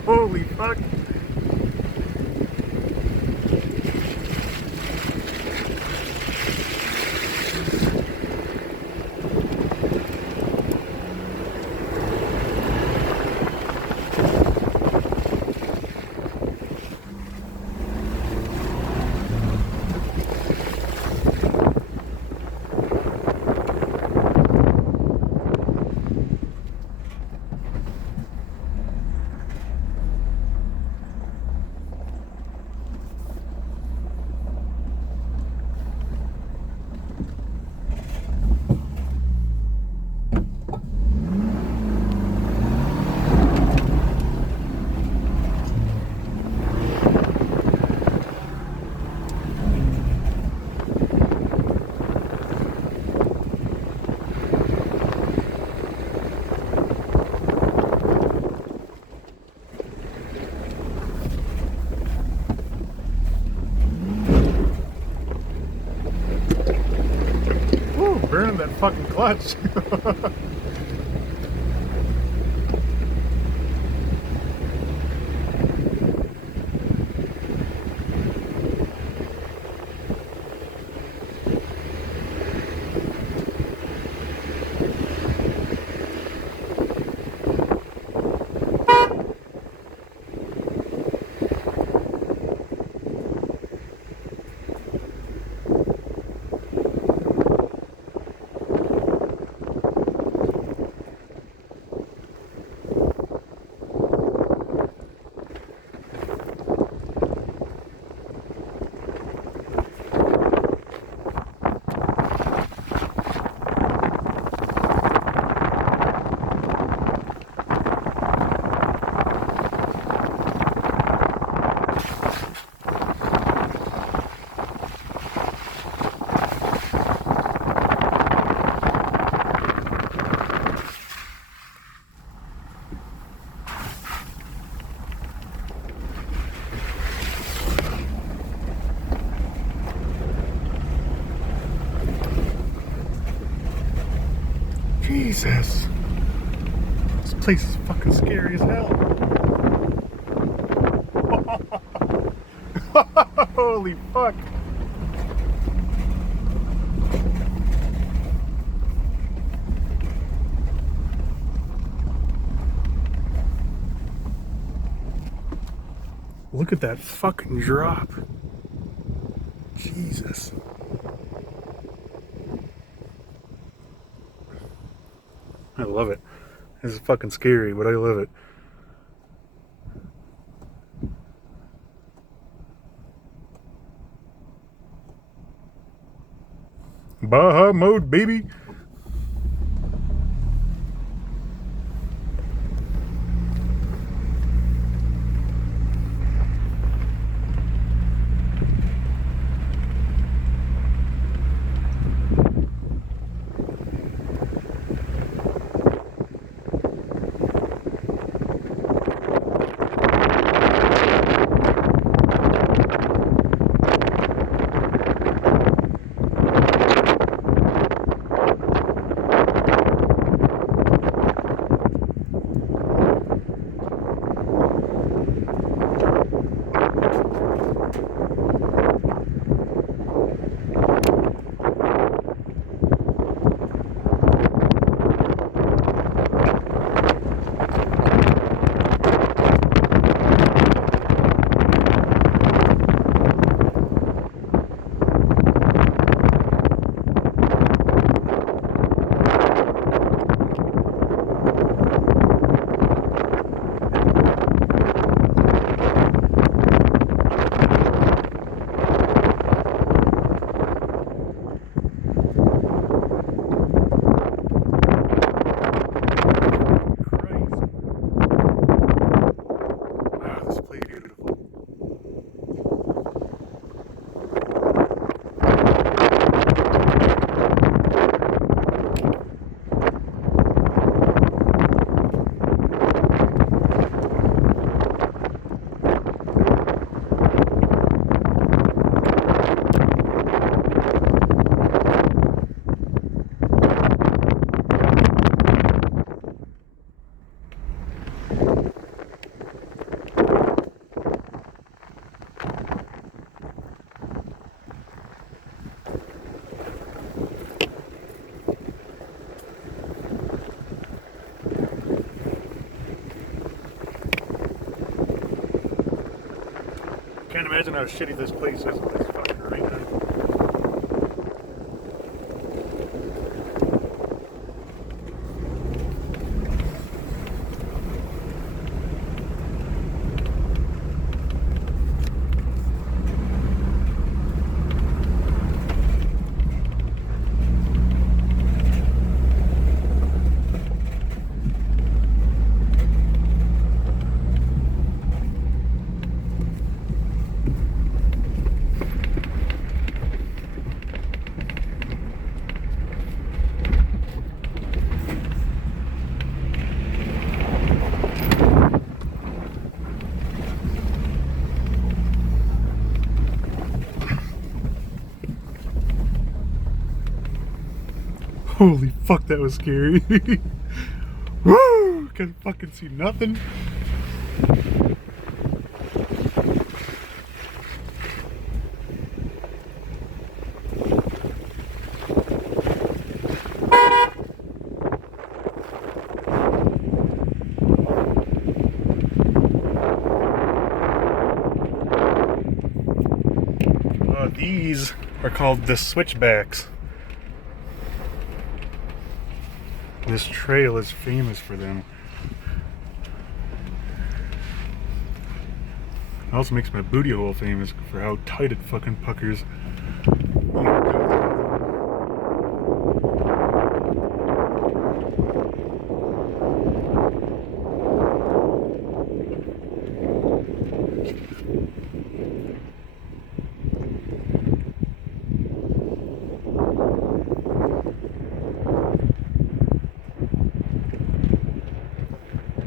Holy fuck. Burning that fucking clutch. Jesus. This place is fucking scary as hell. Holy fuck. Look at that fucking drop. Jesus. I love it. This is fucking scary, but I love it. Baja mode, baby. imagine how shitty this place is with this fucking rain. Holy fuck, that was scary. Woo! Can't fucking see nothing. These are called the switchbacks. This trail is famous for them. It also makes my booty hole famous for how tight it fucking puckers. Oh my God.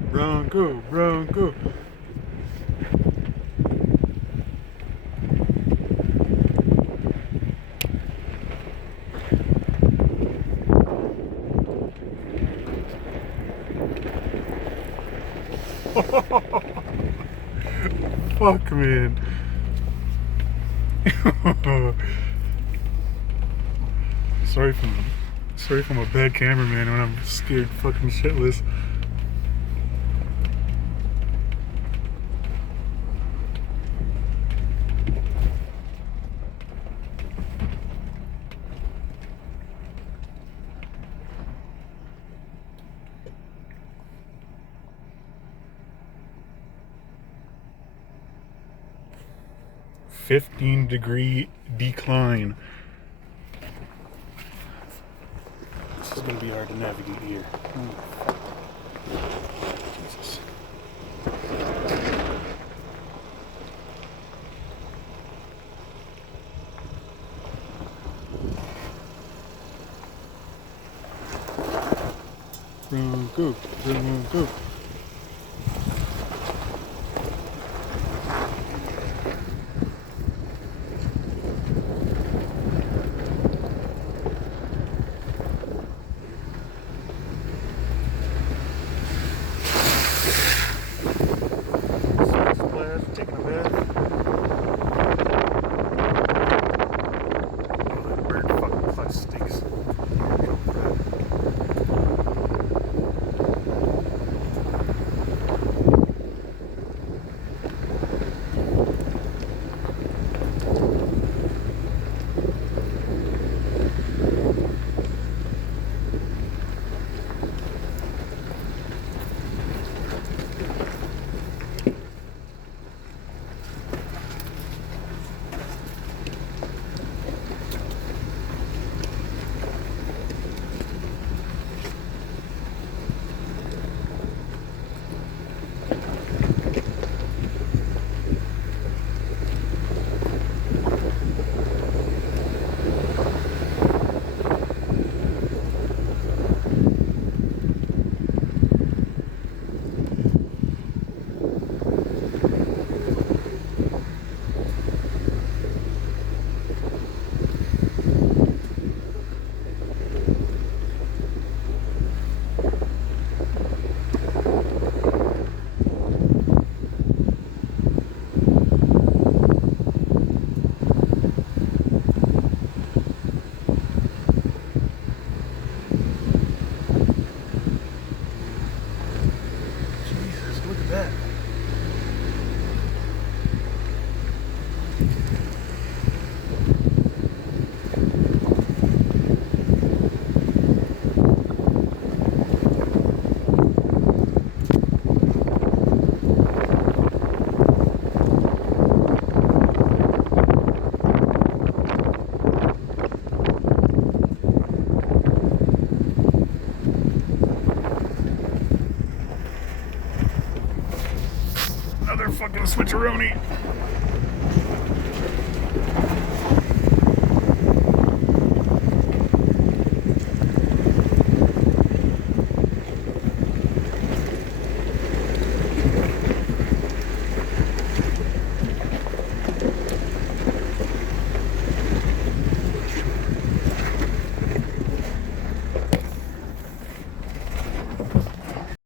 Bronco, Bronco. Fuck, man. Sorry if I'm a bad cameraman when I'm scared fucking shitless. $15-degree decline. This is going to be hard to navigate here. Jesus. Bronco, Bronco. Taking a bath. Oh, that bird fucking clutch stinks. switcheroni.